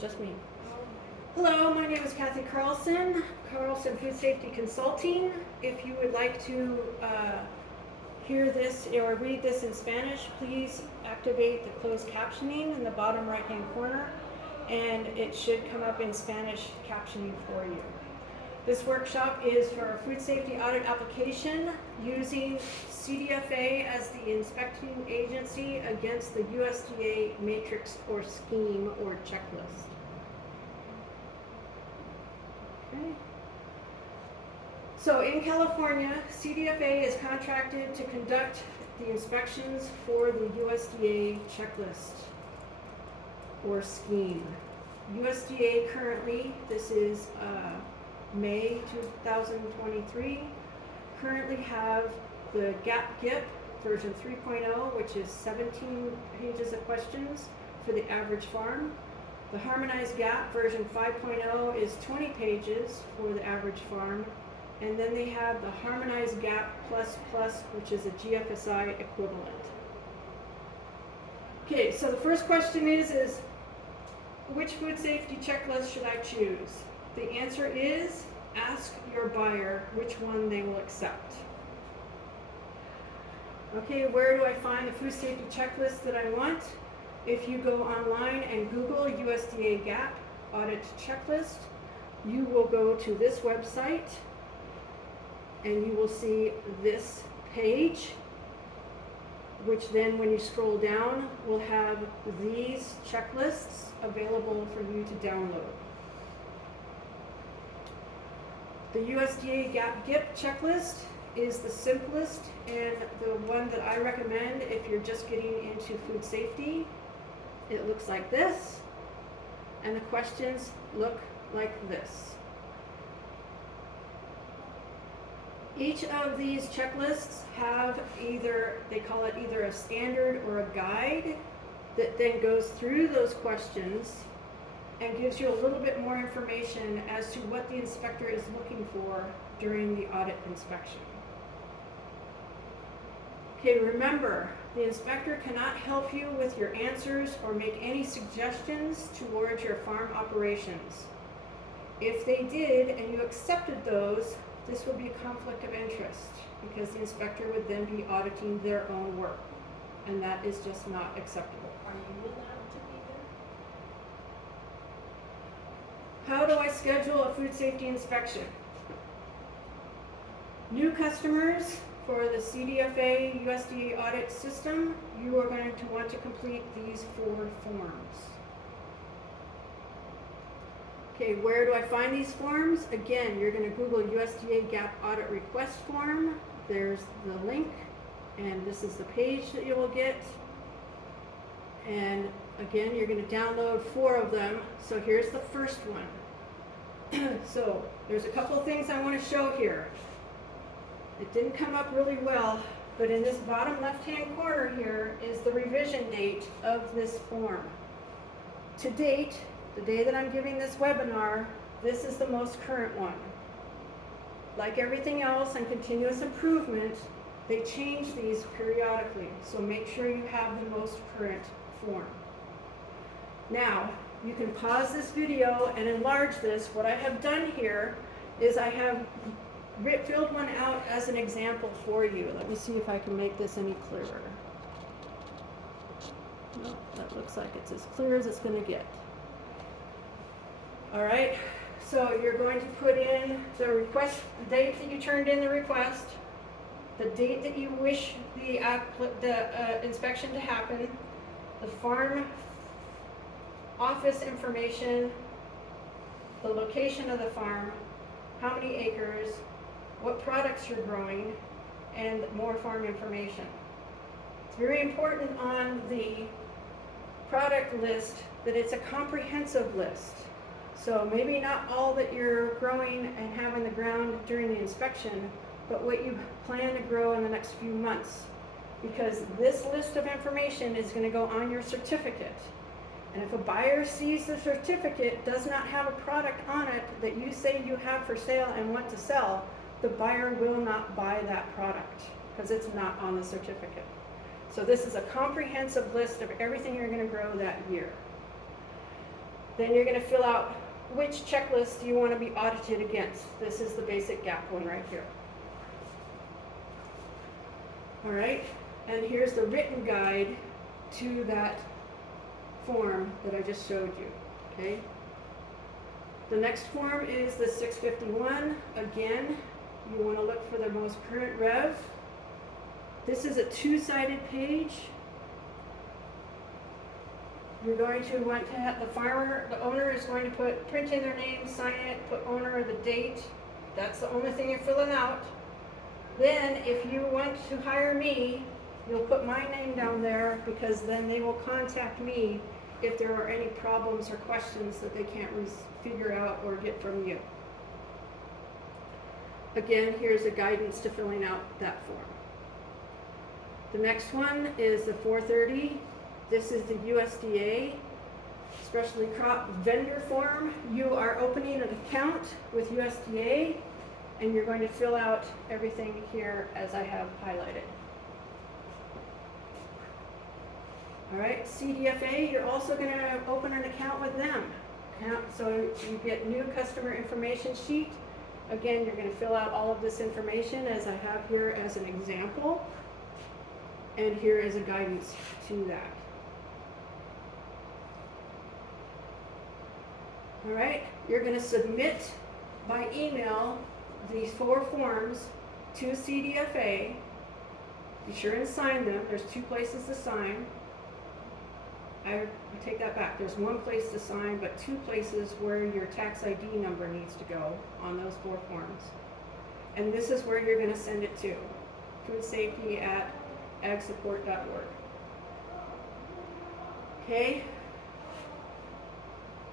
just me? Hello, my name is Kathy Carlson, Carlson Food Safety Consulting. If you would like to hear this or read this in Spanish, please activate the closed captioning in the bottom right-hand corner, and it should come up in Spanish captioning for you. This workshop is for a food safety audit application using CDFA as the inspecting agency against the USDA matrix or scheme or checklist. Okay. So in California, CDFA is contracted to conduct the inspections for the USDA checklist or scheme. USDA currently, this is May 2023, currently have the GAP version 3.0, which is 17 pages of questions for the average farm. The harmonized GAP version 5.0 is 20 pages for the average farm. And then they have the harmonized GAP++, which is a GFSI equivalent. Okay, so the first question is which food safety checklist should I choose? The answer is, ask your buyer which one they will accept. Okay, where do I find the food safety checklist that I want? If you go online and Google USDA GAP audit checklist, you will go to this website and you will see this page, which then when you scroll down will have these checklists available for you to download. The USDA GAP checklist is the simplest and the one that I recommend if you're just getting into food safety. It looks like this, and the questions look like this. Each of these checklists have they call it either a standard or a guide that then goes through those questions and gives you a little bit more information as to what the inspector is looking for during the audit inspection. Okay, remember, the inspector cannot help you with your answers or make any suggestions towards your farm operations. If they did and you accepted those, this would be a conflict of interest because the inspector would then be auditing their own work, and that is just not acceptable. Are you allowed to be there? How do I schedule a food safety inspection? New customers for the CDFA USDA audit system, you are going to want to complete these 4 forms. Okay, where do I find these forms? Again, you're going to Google USDA GAP audit request form. There's the link, and this is the page that you will get. And again, you're going to download 4 of them. So here's the first one. So there's a couple of things I want to show here. It didn't come up really well, but in this bottom left-hand corner here is the revision date of this form. To date, the day that I'm giving this webinar, this is the most current one. Like everything else in continuous improvement, they change these periodically, so make sure you have the most current form. Now, you can pause this video and enlarge this. What I have done here is I have filled one out as an example for you. Let me see if I can make this any clearer. Nope, that looks like it's as clear as it's going to get. All right, so you're going to put in the request, the date that you turned in the request, the date that you wish the inspection to happen, the farm office information, the location of the farm, how many acres, what products you're growing, and more farm information. It's very important on the product list that it's a comprehensive list. So maybe not all that you're growing and have in the ground during the inspection, but what you plan to grow in the next few months. Because this list of information is going to go on your certificate. And if a buyer sees the certificate does not have a product on it that you say you have for sale and want to sell, the buyer will not buy that product because it's not on the certificate. So this is a comprehensive list of everything you're going to grow that year. Then you're gonna fill out which checklist you wanna be audited against. This is the basic gap one right here. All right, and here's the written guide to that form that I just showed you, okay? The next form is the 651. Again, you want to look for the most current rev. This is a two-sided page. You're going to want to have the owner is going to print in their name, sign it, put owner, the date. That's the only thing you're filling out. Then, if you want to hire me, you'll put my name down there, because then they will contact me if there are any problems or questions that they can't figure out or get from you. Again, here's a guidance to filling out that form. The next one is the 430. This is the USDA Specialty Crop Vendor Form. You are opening an account with USDA, and you're going to fill out everything here as I have highlighted. All right, CDFA, you're also going to open an account with them. So you get new customer information sheet. Again, you're going to fill out all of this information as I have here as an example. And here is a guidance to that. All right, you're going to submit by email these 4 forms to CDFA. Be sure and sign them. There's 2 places to sign. I take that back. There's 1 place to sign, but 2 places where your tax ID number needs to go on those 4 forms. And this is where you're going to send it to, foodsafety@agsupport.org. Okay?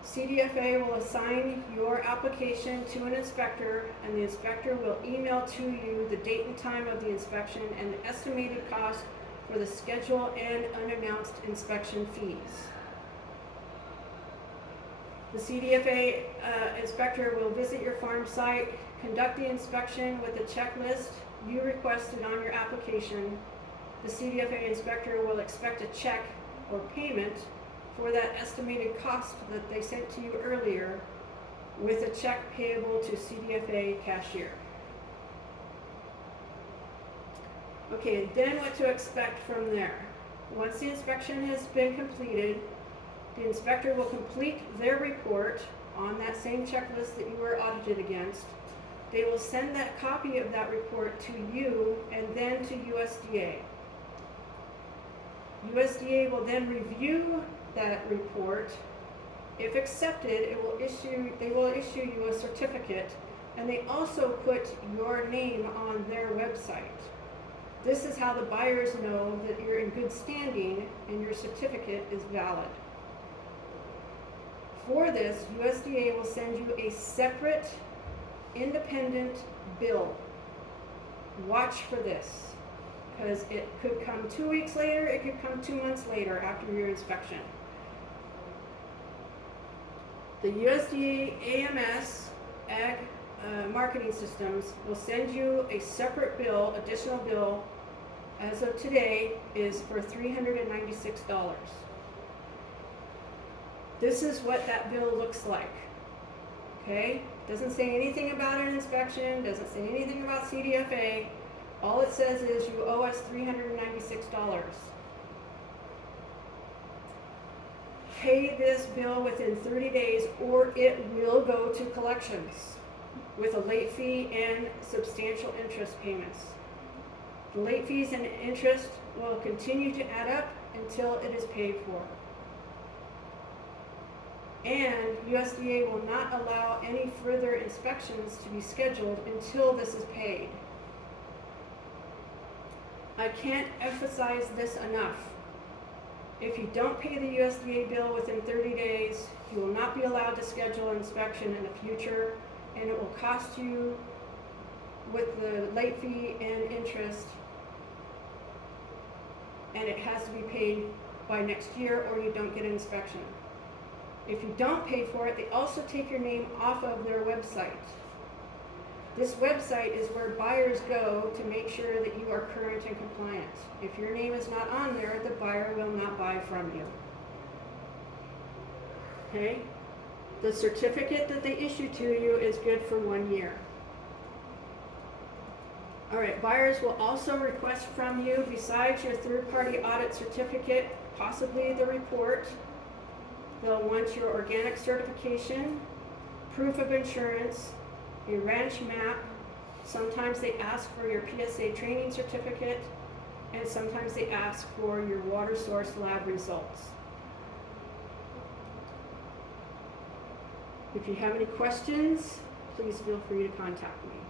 CDFA will assign your application to an inspector, and the inspector will email to you the date and time of the inspection and the estimated cost for the schedule and unannounced inspection fees. The CDFA inspector will visit your farm site, conduct the inspection with the checklist you requested on your application. The CDFA inspector will expect a check or payment for that estimated cost that they sent to you earlier, with a check payable to CDFA cashier. Okay, then what to expect from there. Once the inspection has been completed, the inspector will complete their report on that same checklist that you were audited against. They will send that copy of that report to you and then to USDA. USDA will then review that report. If accepted, they will issue you a certificate, and they also put your name on their website. This is how the buyers know that you're in good standing and your certificate is valid. For this, USDA will send you a separate, independent bill. Watch for this, because it could come 2 weeks later, it could come 2 months later after your inspection. The USDA AMS Ag Marketing Systems will send you a separate bill, additional bill, as of today, is for $396. This is what that bill looks like. Okay? Doesn't say anything about an inspection, doesn't say anything about CDFA. All it says is you owe us $396. Pay this bill within 30 days or it will go to collections with a late fee and substantial interest payments. The late fees and interest will continue to add up until it is paid for. And USDA will not allow any further inspections to be scheduled until this is paid. I can't emphasize this enough. If you don't pay the USDA bill within 30 days, you will not be allowed to schedule an inspection in the future, and it will cost you with the late fee and interest, and it has to be paid by next year or you don't get an inspection. If you don't pay for it, they also take your name off of their website. This website is where buyers go to make sure that you are current and compliant. If your name is not on there, the buyer will not buy from you. Okay? The certificate that they issue to you is good for 1 year. All right, buyers will also request from you, besides your third-party audit certificate, possibly the report, they'll want your organic certification, proof of insurance, a ranch map. Sometimes they ask for your PSA training certificate, and sometimes they ask for your water source lab results. If you have any questions, please feel free to contact me.